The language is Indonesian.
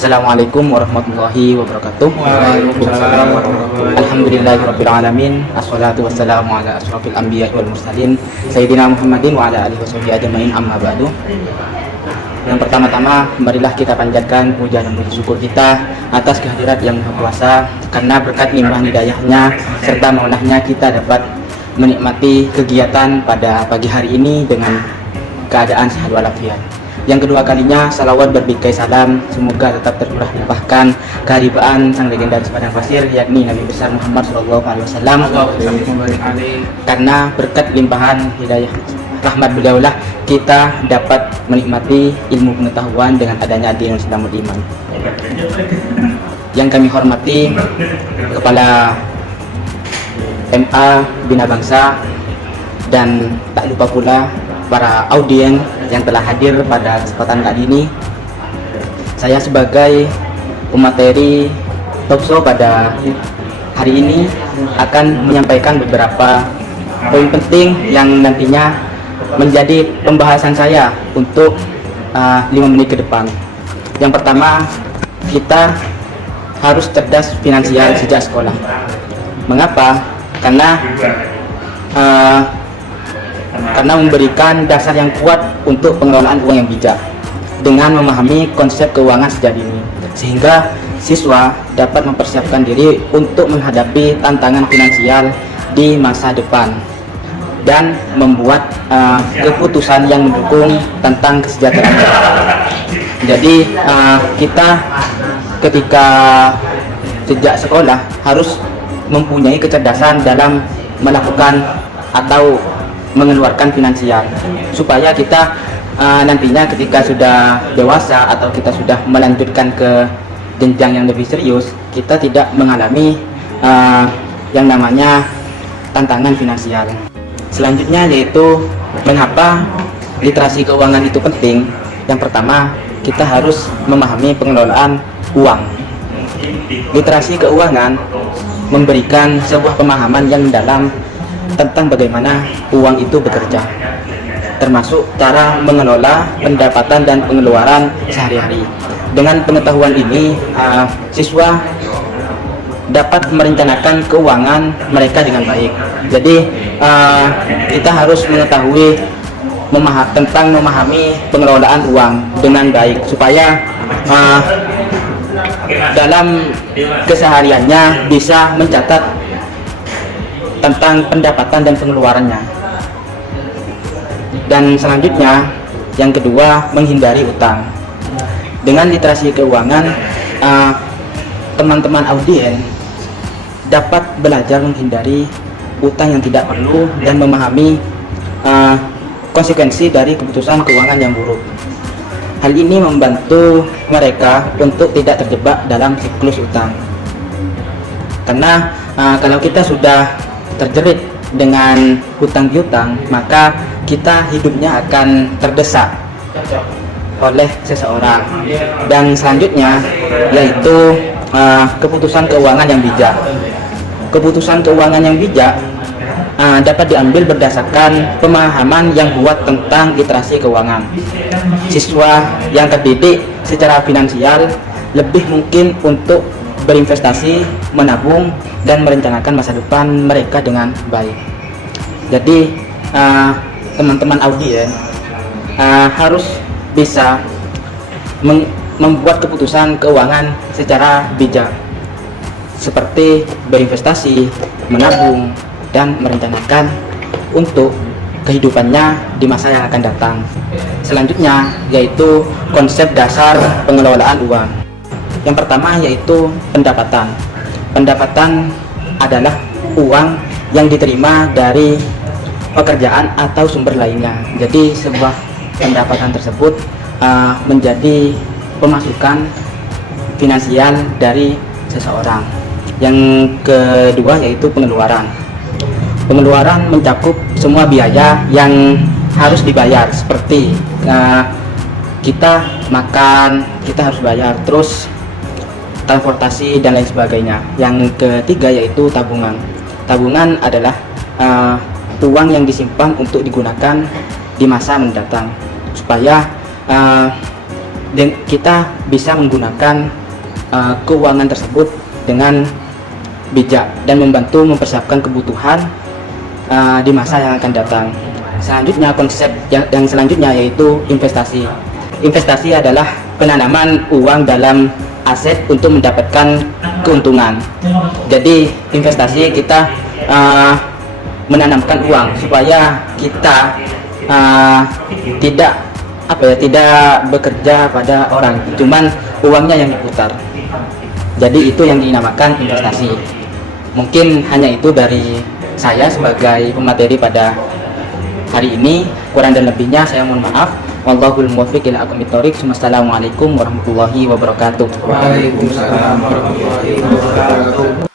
Assalamualaikum warahmatullahi wabarakatuh. Waalaikumsalam warahmatullahi Alhamdulillahirabbil alamin. Assalatu wassalamu ala asrofil anbiya'i wal mursalin Sayyidina Muhammadin wa ala alihi washabihi ajmain, amma ba'du. Yang pertama-tama, marilah kita panjatkan puja dan puji syukur kita atas kehadirat Yang Maha Kuasa, karena berkat limpah hidayahnya serta maunahnya kita dapat menikmati kegiatan pada pagi hari ini dengan keadaan sehat walafiat. Yang kedua kalinya, salawat berbikai salam semoga tetap tercurah limpahkan keharibaan sang legendaris padang pasir, yakni Nabi besar Muhammad SAW. Karena berkat limpahan hidayah rahmat beliau lah kita dapat menikmati ilmu pengetahuan dengan adanya Dinul Islamul Iman. Yang kami hormati Kepala MA Bina Bangsa, dan tak lupa pula para audien yang telah hadir pada kesempatan kali ini. Saya sebagai pemateri talkshow pada hari ini akan menyampaikan beberapa poin penting yang nantinya menjadi pembahasan saya untuk 5 menit ke depan. Yang pertama, kita harus cerdas finansial sejak sekolah. Mengapa? Karena memberikan dasar yang kuat untuk pengelolaan uang yang bijak dengan memahami konsep keuangan sejak dini, sehingga siswa dapat mempersiapkan diri untuk menghadapi tantangan finansial di masa depan dan membuat keputusan yang mendukung tentang kesejahteraan. Jadi kita ketika sejak sekolah harus mempunyai kecerdasan dalam melakukan atau mengeluarkan finansial, supaya kita nantinya ketika sudah dewasa atau kita sudah melanjutkan ke jenjang yang lebih serius, kita tidak mengalami yang namanya tantangan finansial. Selanjutnya yaitu mengapa literasi keuangan itu penting. Yang pertama, kita harus memahami pengelolaan uang. Literasi keuangan memberikan sebuah pemahaman yang mendalam tentang bagaimana uang itu bekerja, termasuk cara mengelola pendapatan dan pengeluaran sehari-hari. Dengan pengetahuan ini, siswa dapat merencanakan keuangan mereka dengan baik. Jadi kita harus mengetahui tentang memahami pengelolaan uang dengan baik, supaya dalam kesehariannya bisa mencatat tentang pendapatan dan pengeluarannya. Dan selanjutnya, yang kedua, menghindari utang. Dengan literasi keuangan, teman-teman audien dapat belajar menghindari utang yang tidak perlu dan memahami konsekuensi dari keputusan keuangan yang buruk. Hal ini membantu mereka untuk tidak terjebak dalam siklus utang. Karena kalau kita sudah terjerit dengan hutang piutang, maka kita hidupnya akan terdesak oleh seseorang. Dan selanjutnya yaitu keputusan keuangan yang bijak. Keputusan keuangan yang bijak dapat diambil berdasarkan pemahaman yang kuat tentang literasi keuangan. Siswa yang terdidik secara finansial lebih mungkin untuk berinvestasi, menabung, dan merencanakan masa depan mereka dengan baik. Jadi teman-teman audien harus bisa membuat keputusan keuangan secara bijak, seperti berinvestasi, menabung, dan merencanakan untuk kehidupannya di masa yang akan datang. Selanjutnya yaitu konsep dasar pengelolaan uang. Yang pertama yaitu pendapatan. Pendapatan adalah uang yang diterima dari pekerjaan atau sumber lainnya. Jadi sebuah pendapatan tersebut menjadi pemasukan finansial dari seseorang. Yang kedua yaitu pengeluaran. Pengeluaran mencakup semua biaya yang harus dibayar, seperti kita makan, kita harus bayar, terus transportasi dan lain sebagainya. Yang ketiga yaitu tabungan. Tabungan adalah uang yang disimpan untuk digunakan di masa mendatang, supaya kita bisa menggunakan keuangan tersebut dengan bijak dan membantu mempersiapkan kebutuhan di masa yang akan datang. Selanjutnya, konsep yang selanjutnya yaitu investasi. Investasi adalah penanaman uang dalam aset untuk mendapatkan keuntungan. Jadi investasi kita menanamkan uang supaya kita tidak bekerja pada orang, cuman uangnya yang diputar. Jadi itu yang dinamakan investasi. Mungkin hanya itu dari saya sebagai pemateri pada hari ini. Kurang dan lebihnya saya mohon maaf. Wallahul muwaffiq ila aqwamit thoriq. Wassalamualaikum warahmatullahi wabarakatuh. Waalaikumsalam warahmatullahi wabarakatuh.